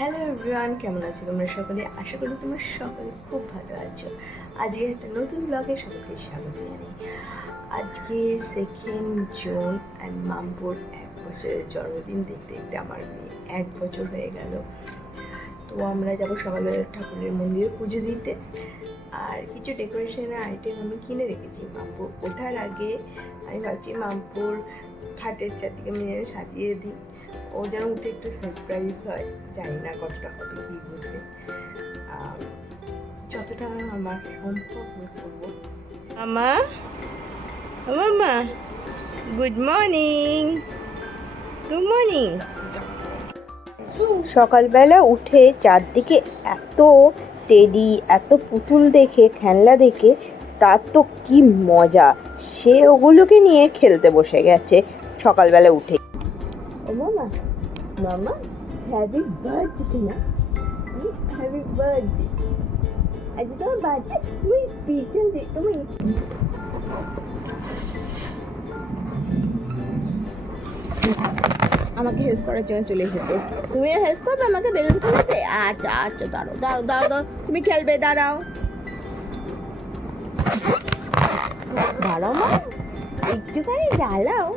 Hello everyone কেমন আছো তোমরা সকলে? আশা করি তোমরা সকলে খুব ভালো আছো। আজকে একটা নতুন ব্লগে সকলকে স্বাগত জানাই। আজকে সেকেন্ড জুন অ্যান্ড মামপুর এক বছরের জন্মদিন দেখতে দেখতে আমার মেয়ে এক বছর হয়ে গেল। তো আমরা যাব সকালবেলা ঠাকুরের মন্দিরে পুজো দিতে। আর কিছু ডেকোরেশনের আইটেম আমি কিনে রেখেছি মামপুর ওঠার আগে আমি ভাবছি মামপুর খাটের চারদিকে আমি সাজিয়ে দিই। ও যেন উঠে একটু সারপ্রাইজ হয় জানি না কতটা হবে কি আম, যতটা আমার সম্ভব করব। ও মামা গুড মর্নিং গুড মর্নিং সকালবেলা উঠে চারদিকে এত টেডি এত পুতুল দেখে খেলনা দেখে তার তো কি মজা। সে ওগুলোকে নিয়ে খেলতে বসে গেছে সকালবেলা উঠে। মামা মামা হ্যাপি বার্থডে না হ্যাপি বার্থডে আজ তোমার বার্থডে তুমি পিছন দিক তুমি আমাকে হেল্প করার জন্য চলে এসেছে তুমিও হেল্প করবে আমাকে বেলুন খেলাতে আচ্ছা আচ্ছা দাঁড়াও দাঁড়াও দাঁড়াও তুমি খেলবে দাঁড়াও দাঁড়াও মা একটুখানি দাঁড়াও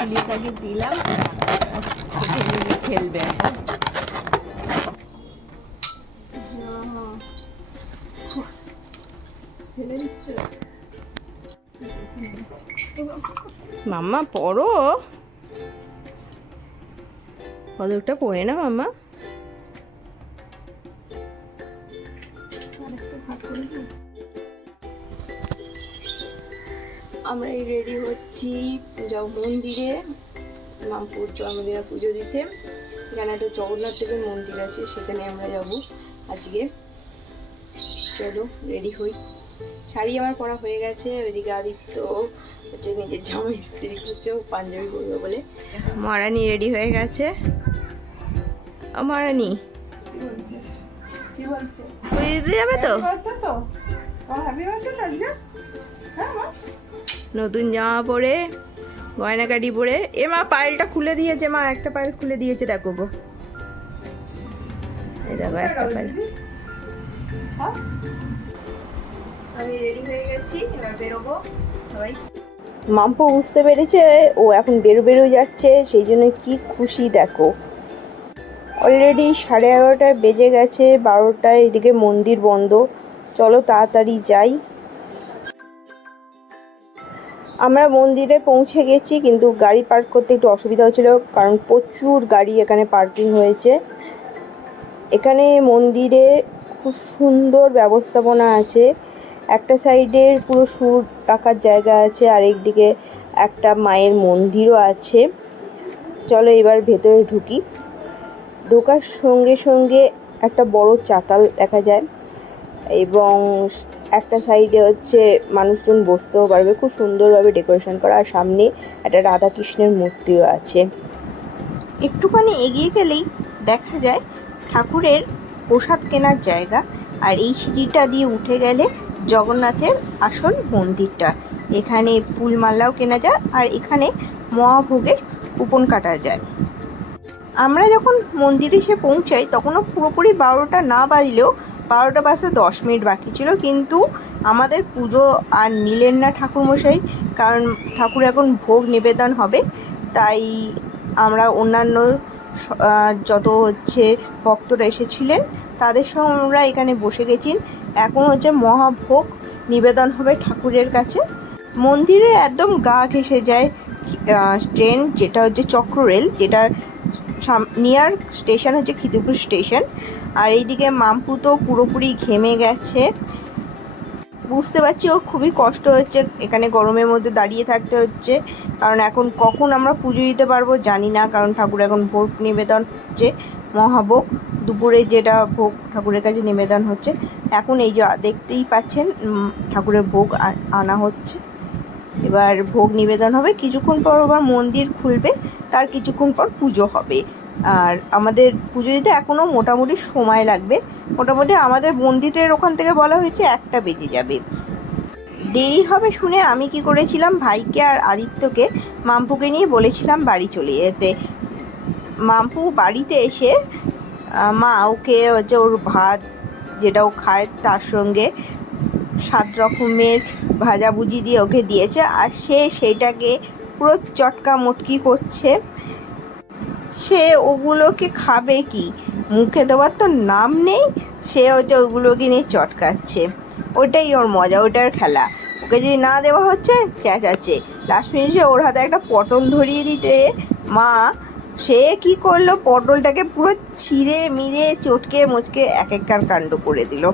বেলুন তাকে দিলাম খেলবে। মাম্মা পড়ো। পদকটা পড়ে না মাম্মা। আমরা এই রেডি হচ্ছি যাব মন্দিরে। মামপুর জন্মদিনে পুজো দিতে। এখানে একটা জগন্নাথ দেবের মন্দির আছে সেখানে আমরা যাব আজকে। চলো রেডি হই। শাড়ি আমার পরা হয়ে গেছে ওইদিকে আদিত্য হচ্ছে নিজের জামা ইস্ত্রি করছে ও পাঞ্জাবি পরবে বলে। মহারানী রেডি হয়ে গেছে। মহারানী পুজো দিতে যাবে তো? হ্যাঁ মা নতুন জামা পরে গয়নাকাটি পরে। এ মা পায়েলটা খুলে দিয়েছে মা একটা পায়েল খুলে দিয়েছে দেখো গো। দেখো একটা পায়েল। হ্যাঁ। আমি রেডি হয়ে গেছি এবার বেরোবো সবাই। মাম্পু বুঝতে পেরেছে ও এখন বেরো বেরো যাচ্ছে সেই জন্য কি খুশি দেখো। অলরেডি সাড়ে এগারোটায় বেজে গেছে বারোটায় এদিকে মন্দির বন্ধ। চলো তাড়াতাড়ি যাই। আমরা মন্দিরে পৌঁছে গেছি, কিন্তু গাড়ি পার্ক করতে একটু অসুবিধা হচ্ছিল কারণ প্রচুর গাড়ি এখানে পার্কিং হয়েছে। এখানে মন্দিরে খুব সুন্দর ব্যবস্থাপনা আছে। একটা সাইডের পুরো সুর রাখার জায়গা আছে, আর একদিকে একটা মায়ের মন্দিরও আছে। চলো এবার ভেতরে ঢুকি। ঢোকার সঙ্গে সঙ্গে একটা বড় চাতাল দেখা যায়, এবং একটা সাইডে হচ্ছে মানুষজন বসতেও পারবে, খুব সুন্দরভাবে ডেকোরেশন করা। আর সামনে একটা রাধাকৃষ্ণের মূর্তিও আছে। একটুখানি এগিয়ে গেলেই দেখা যায় ঠাকুরের প্রসাদ কেনার জায়গা। আর এই সিঁড়িটা দিয়ে উঠে গেলে জগন্নাথের আসল মন্দিরটা। এখানে ফুলমালাও কেনা যায় আর এখানে মহাভোগের কুপন কাটা যায়। আমরা যখন মন্দিরে এসে পৌঁছাই, তখনও পুরোপুরি বারোটা না বাজলেও বারোটা বাজতে দশ মিনিট বাকি ছিল। কিন্তু আমাদের পুজো আর নিলেন না ঠাকুরমশাই, কারণ ঠাকুর এখন ভোগ নিবেদন হবে। তাই আমরা অন্যান্য যত হচ্ছে ভক্তরা এসেছিলেন, তাদের সঙ্গে আমরা এখানে বসে গেছি। এখন হচ্ছে মহাভোগ নিবেদন হবে ঠাকুরের কাছে। মন্দিরের একদম গা ঘেসে যায় ট্রেন, যেটা হচ্ছে চক্র রেল যেটার নিয়ার স্টেশন হচ্ছে খিদিপুর স্টেশন আর এইদিকে মাম্পু তো পুরোপুরি ঘেমে গেছে। বুঝতে পারছি ওর খুবই কষ্ট হচ্ছে, এখানে গরমের মধ্যে দাঁড়িয়ে থাকতে হচ্ছে, কারণ এখন কখন আমরা পুজো দিতে পারব জানি না, কারণ ঠাকুর এখন ভোগ নিবেদন হচ্ছে মহাভোগ, দুপুরে যেটা ভোগ ঠাকুরের কাছে নিবেদন হচ্ছে, এখন এই যে দেখতেই পাচ্ছেন ঠাকুরের ভোগ আনা হচ্ছে। এবার ভোগ নিবেদন হবে। কিছুক্ষণ পর আবার মন্দির খুলবে, তার কিছুক্ষণ পর পুজো হবে। আর আমাদের পুজো দিতে এখনও মোটামুটি সময় লাগবে। মোটামুটি আমাদের মন্দিরের ওখান থেকে বলা হয়েছে একটা বেজে যাবে। দেরি হবে শুনে আমি কি করেছিলাম, ভাইকে আর আদিত্যকে, মাম্পুকে নিয়ে বলেছিলাম বাড়ি চলে যেতে। মাম্পু বাড়িতে এসে মা ওকে হচ্ছে ওর ভাত যেটা ও খায় তার সঙ্গে সাত রকমের ভাজাভুজি দিয়ে ওকে দিয়েছে আর সে সেইটাকে পুরো চটকা মটকি করছে। সে ওগুলোকে খাবে কি? মুখে দেওয়ার তো নাম নেই, সে হচ্ছে ওগুলোকে নিয়ে চটকাচ্ছে। ওটাই ওর মজা, ওটার খেলা। ওকে যদি না দেওয়া হচ্ছে, চেঁচাচ্ছে। লাস্ট মিনিটে ওর হাতে একটা পটল ধরিয়ে দিতে। মা, সে কি করল? পটলটাকে পুরো ছিঁড়ে মিড়ে চটকে মুচকে এক একটার কাণ্ড করে দিল।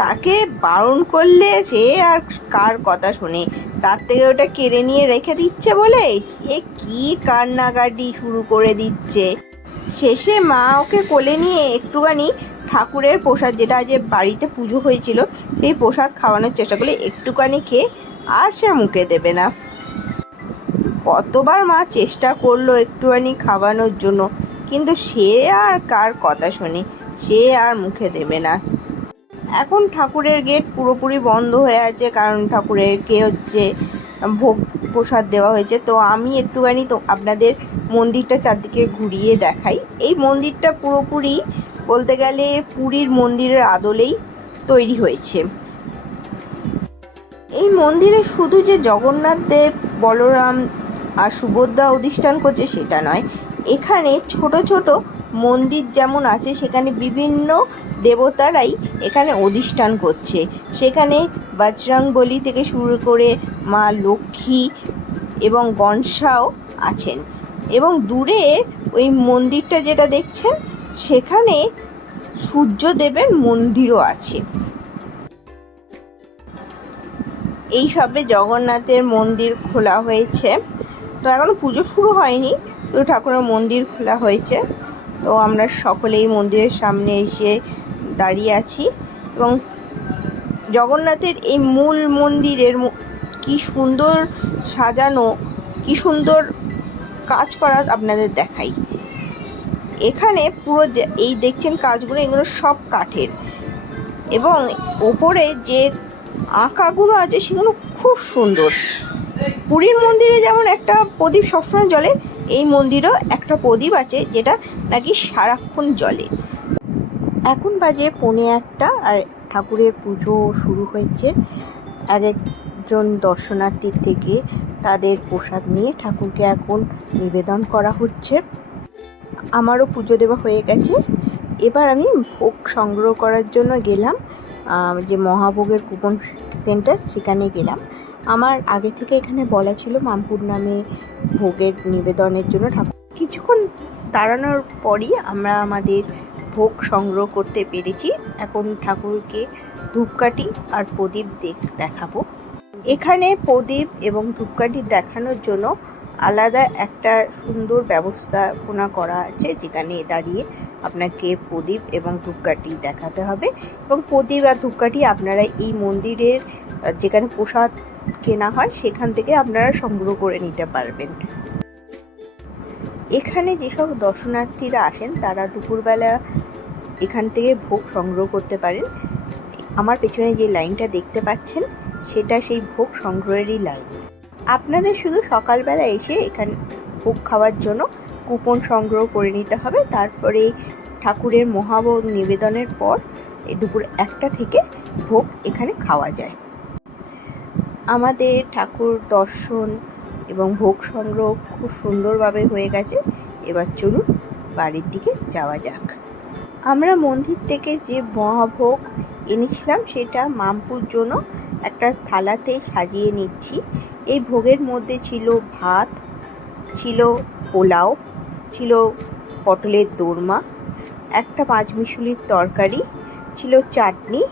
তাকে বারণ করলে সে আর কার কথা শুনে? তার থেকে ওটা কেড়ে নিয়ে রেখে দিচ্ছে বলে? সে কি কান্নাকাটি শুরু করে দিচ্ছে? শেষে মা ওকে কোলে নিয়ে একটুখানি ঠাকুরের প্রসাদ, যেটা যে বাড়িতে পুজো হয়েছিল, সেই প্রসাদ খাওয়ানোর চেষ্টা করলে একটুখানি খেয়ে আর সে মুখে দেবে না। কতবার মা চেষ্টা করল একটুখানি খাওয়ানোর জন্য, কিন্তু সে আর কার কথা শুনি? সে আর মুখে দেবে না। এখন ঠাকুরের গেট পুরোপুরি বন্ধ হয়ে আছে, কারণ ঠাকুরেরকে হচ্ছে, ভোগ প্রসাদ দেওয়া হয়েছে। তো আমি একটুখানি তো আপনাদের মন্দিরটা চারদিকে ঘুরিয়ে দেখাই। এই মন্দিরটা পুরোপুরি বলতে গেলে পুরীর মন্দিরের আদলেই তৈরি হয়েছে। এই মন্দিরে শুধু যে জগন্নাথ দেব, বলরাম আর সুভদ্রা অধিষ্ঠান করছে সেটা নয়, এখানে ছোট ছোট মন্দির যেমন আছে, সেখানে বিভিন্ন দেবতারাই এখানে অধিষ্ঠান করছে। সেখানে বজরং বলি থেকে শুরু করে মা লক্ষ্মী এবং গণসাও আছেন। এবং দূরে ওই মন্দিরটা যেটা দেখছেন, সেখানে সূর্যদেবের মন্দিরও আছে। এই সবে জগন্নাথের মন্দির খোলা হয়েছে। তো এখনও পুজো শুরু হয়নি, তো ঠাকুরের মন্দির খোলা হয়েছে। তো আমরা সকলেই মন্দিরের সামনে এসে দাঁড়িয়ে আছি এবং জগন্নাথের এই মূল মন্দিরের কি সুন্দর সাজানো, কি সুন্দর কাজ করা আপনাদের দেখাই। এখানে পুরো এই দেখছেন কাজগুলো, এগুলো সব কাঠের। এবং ওপরে যে আঁকাগুলো আছে, সেগুলো খুব সুন্দর। পুরীর মন্দিরে যেমন একটা প্রদীপ সবসময় জ্বলে, এই মন্দিরেও একটা প্রদীপ আছে যেটা নাকি সারাক্ষণ জ্বলে। এখন বাজে পৌনে একটা আর ঠাকুরের পুজো শুরু হয়েছে। এক একজন দর্শনার্থীর থেকে তাদের প্রসাদ নিয়ে ঠাকুরকে এখন নিবেদন করা হচ্ছে। আমারও পুজো দেওয়া হয়ে গেছে। এবার আমি ভোগ সংগ্রহ করার জন্য গেলাম। যে মহাভোগের কুপন সেন্টার সেখানে গেলাম। আমার আগে থেকে এখানে বলা ছিল মামপুর নামে ভোগের নিবেদনের জন্য ঠাকুর। কিছুক্ষণ দাঁড়ানোর পরই আমরা আমাদের ভোগ সংগ্রহ করতে পেরেছি। এখন ঠাকুরকে ধূপকাঠি আর প্রদীপ দেখ- দেখাবো। এখানে প্রদীপ এবং ধূপকাঠি দেখানোর জন্য আলাদা একটা সুন্দর ব্যবস্থাপনা করা আছে, যেখানে দাঁড়িয়ে আপনাকে প্রদীপ এবং ধূপকাঠি দেখাতে হবে। এবং প্রদীপ আর ধূপকাঠি আপনারা এই মন্দিরের, যেখানে প্রসাদ কেনা হয়, সেখান থেকে আপনারা সংগ্রহ করে নিতে পারবেন। এখানে যেসব দর্শনার্থীরা আসেন, তারা দুপুরবেলা এখান থেকে ভোগ সংগ্রহ করতে পারেন। আমার পেছনে যে লাইনটা দেখতে পাচ্ছেন, সেটা সেই ভোগ সংগ্রহেরই লাইন। আপনাদের শুধু সকালবেলা এসে এখানে ভোগ খাওয়ার জন্য কুপন সংগ্রহ করে নিতে হবে। তারপরে ঠাকুরের মহাভোগ নিবেদনের পর দুপুর একটা থেকে ভোগ এখানে খাওয়া যায়। আমাদের ঠাকুর দর্শন এবং ভোগ সংগ্রহ খুব সুন্দরভাবে হয়ে গেছে। এবার চলুন বাড়ির দিকে যাওয়া যাক। আমরা মন্দির থেকে যে মহাভোগ এনেছিলাম, সেটা মামপুর জন্য একটা থালাতে সাজিয়ে নিচ্ছি। এই ভোগের মধ্যে ছিল ভাত, ছিল পোলাও, ছিল পটলের দোরমা, একটা পাঁচমিশুলির তরকারি, ছিল চাটনি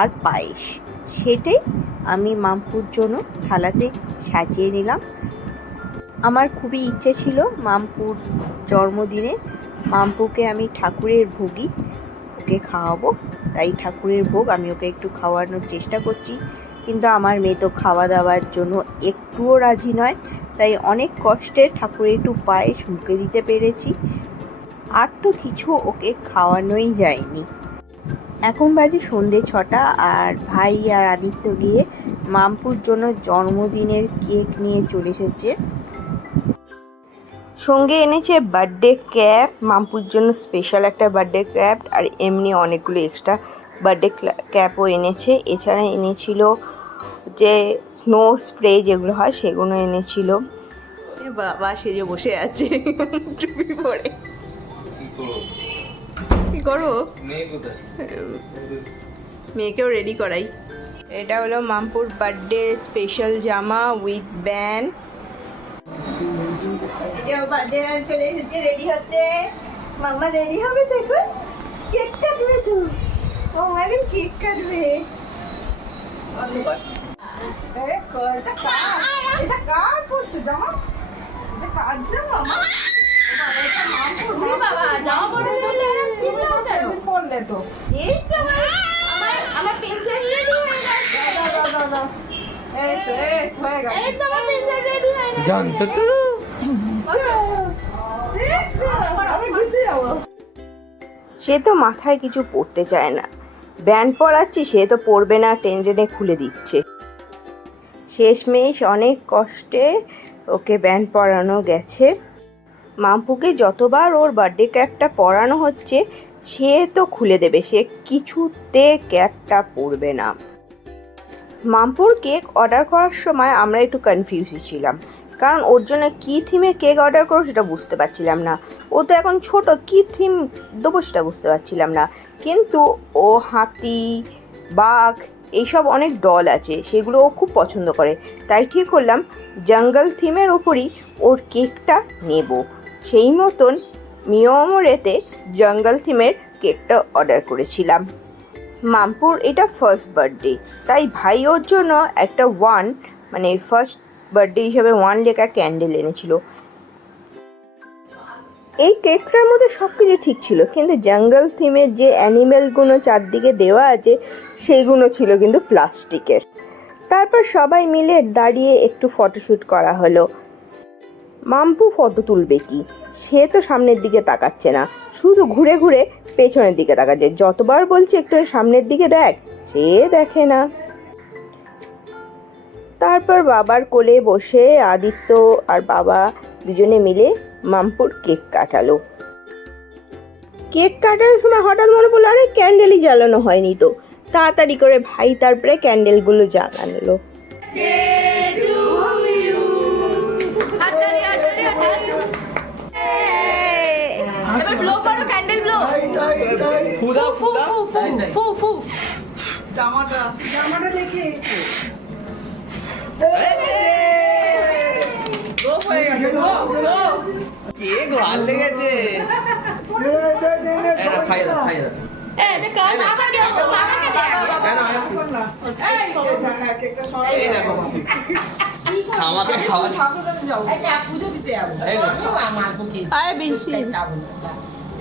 আর পায়েস। সেটাই আমি মামপুর জন্য থালাতে সাজিয়ে নিলাম। আমার খুবই ইচ্ছে ছিল মামপুর জন্মদিনে মামপুকে আমি ঠাকুরের ভোগই ওকে খাওয়াবো। তাই ঠাকুরের ভোগ আমি ওকে একটু খাওয়ানোর চেষ্টা করছি। কিন্তু আমার মেয়ে তো খাওয়া দাওয়ার জন্য একটুও রাজি নয়। তাই অনেক কষ্টে ঠাকুরের একটু পায়ে মুখে দিতে পেরেছি। আর তো কিছু ওকে খাওয়ানোই যায়নি। এখন বাজে সন্ধে ছটা আর ভাই আর আদিত্য গিয়ে মামপুর জন্য জন্মদিনের কেক নিয়ে চলে এসেছে। সঙ্গে এনেছে বার্থডে ক্যাপ মামপুর জন্য স্পেশাল একটা বার্থডে ক্যাপ আর এমনি অনেকগুলো এক্সট্রা বার্থডে ক্যাপও এনেছে। এছাড়া এনেছিল যে স্নো স্প্রে যেগুলো হয় সেগুলো এনেছিল। বাবা সেজে বসে আছে। টুপি পরে কি করব মেয়েকেও রেডি করাই। এটা হলো মামপুর বার্থডে স্পেশাল জামা উইথ ব্যান বার্থডে চলে এসেছে রেডি হতে। মামা রেডি হবে তো এখন কেক কাটবে তো। এখন কেক কাটবে। বন্ধ কর। আরে কর, এটা কার? এটা কার পরছো জামা? এটা কার জামা, বাবা, জামা পরে কেন? তো। এই তো আমার আমার আমার পেন্সিল রেডি হয়ে গেছে দাও, দাও, দাও, দাও। এই তো, এই, হয়ে গেছে। এই তো আমার পেন্সিল রেডি হয়ে গেছে জানতো তো আমি ঘুরতে যাব। সে তো মাথায় কিছু পড়তে চায় না ব্যান্ড পরাচ্ছি সে তো পড়বে না টেনে টেনে খুলে দিচ্ছে শেষমেশ অনেক কষ্টে ওকে ব্যান্ড পরানো গেছে মাম্পুকে যতবার ওর বার্থডে ক্যাপটা পরানো হচ্ছে সে তো খুলে দেবে, সে কিছুতে ক্যাপটা পরবে না। মামপুর কেক অর্ডার করার সময় আমরা একটু কনফিউজই ছিলাম, কারণ ওর জন্য কী থিমে কেক অর্ডার করব সেটা বুঝতে পারছিলাম না। ও তো এখন ছোট, কী থিম দেবো সেটা বুঝতে পারছিলাম না। কিন্তু ও হাতি, বাঘ, এইসব অনেক ডল আছে, সেগুলো ও খুব পছন্দ করে। তাই ঠিক করলাম জঙ্গল থিমের ওপরই ওর কেকটা নেব। সেই মতন মিয়মরেতে জঙ্গল থিমের কেকটা অর্ডার করেছিলাম। মামপুর এটা ফার্স্ট বার্থডে তাই ভাই ওর জন্য একটা ওয়ান মানে ফার্স্ট বার্থডে হিসাবে ওয়ান লেখা ক্যান্ডেল এনেছিল। এই কেকটার মধ্যে সব কিছু ঠিক ছিল, কিন্তু জঙ্গল থিমের যে অ্যানিমেলগুলো চারদিকে দেওয়া আছে সেইগুলো ছিল কিন্তু প্লাস্টিকের। তারপর সবাই মিলে দাঁড়িয়ে একটু ফটোশ্যুট করা হলো। মাম্পু ফটো তুলবে কি? সে তো সামনের দিকে তাকাচ্ছে না। শুধু ঘুরে ঘুরে পেছনের দিকে তাকাচ্ছে। যতবার বলছে একটু সামনের দিকে দেখ, সে দেখে না। তারপর বাবার কোলে বসে আদিত্য আর বাবা দুজনে মিলে মামপুর কেক কাটালো। কেক কাটার সময় হঠাৎ মনে পড়ল, আরে ক্যান্ডেলই জ্বালানো হয়নি তো। তাড়াতাড়ি করে ভাই তারপরে ক্যান্ডেলগুলো জ্বালানো ব্লো করো ক্যান্ডেল ব্লো ফুদা ফুদা ফু ফু ফু জামাটা জামাটা দেখে হয়ে গো গো কেক ভালো লেগেছে খাই দাও খাই দাও হ্যাঁ আমাকে খাওয়া ঠাকুরকে যাও এই দেখো।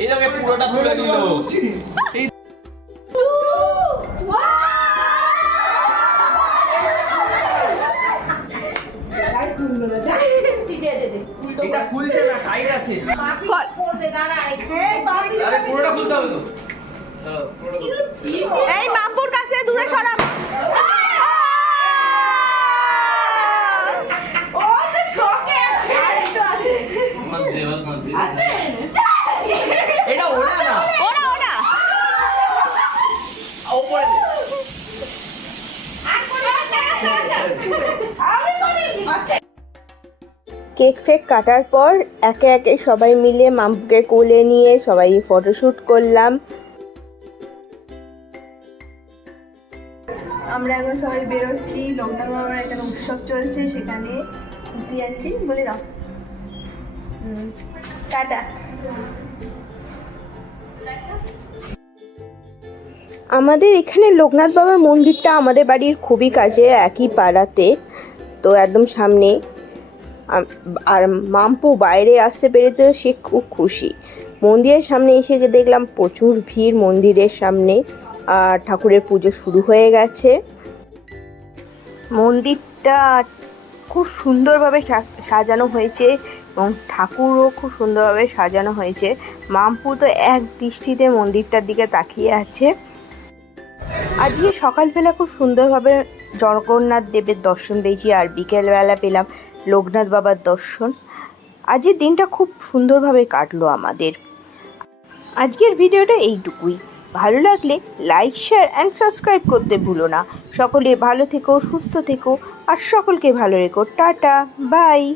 এই দেখো পুরোটা তুলে দিল। যাই খুলবে না যাই এটা খুলছে না টাইট আছে। পুরোটা খুলতে হবে তো। খুলতে- এই মামপুর কাছে দূরে সরা ও তো শোকে আরেকটু আছে মানছি, এবার মানছি। এটা ওড়া না ওরা ওরা ওপরে দে। আমি করে দিচ্ছি কেক ফেক কাটার পর একে একে সবাই মিলে মাম্পুকে কোলে নিয়ে সবাই ফটোশ্যুট করলাম। আমরা এখন সবাই বেরোচ্ছি লোকনাথ বাবার এখানে উৎসব চলছে সেখানে। ঘুরতে যাচ্ছি বলে দাও। টাটা। আমাদের এখানে লোকনাথ বাবার মন্দিরটা আমাদের বাড়ির খুবই কাছে একই পাড়াতে তো একদম সামনে। আর মাম্পু বাইরে আসতে পেরে তো সে খুব খুশি। মন্দিরের সামনে এসে যে দেখলাম প্রচুর ভিড় মন্দিরের সামনে, আর ঠাকুরের পুজো শুরু হয়ে গেছে। মন্দিরটা খুব সুন্দরভাবে সাজানো হয়েছে এবং ঠাকুরও খুব সুন্দরভাবে সাজানো হয়েছে। মামপু তো এক দৃষ্টিতে মন্দিরটার দিকে তাকিয়ে আছে। আজকে সকালবেলা খুব সুন্দরভাবে জগন্নাথ দেবের দর্শন পেয়েছি আর বিকেলবেলা পেলাম লোকনাথ বাবার দর্শন। আজকের দিনটা খুব সুন্দরভাবে কাটলো আমাদের। আজকের ভিডিওটা এইটুকুই। ভালো লাগলে লাইক, শেয়ার অ্যান্ড সাবস্ক্রাইব করতে ভুলো না। সকলে ভালো থেকো, সুস্থ থেকো। আর সকলকে ভালো রেখো। Tata, bye.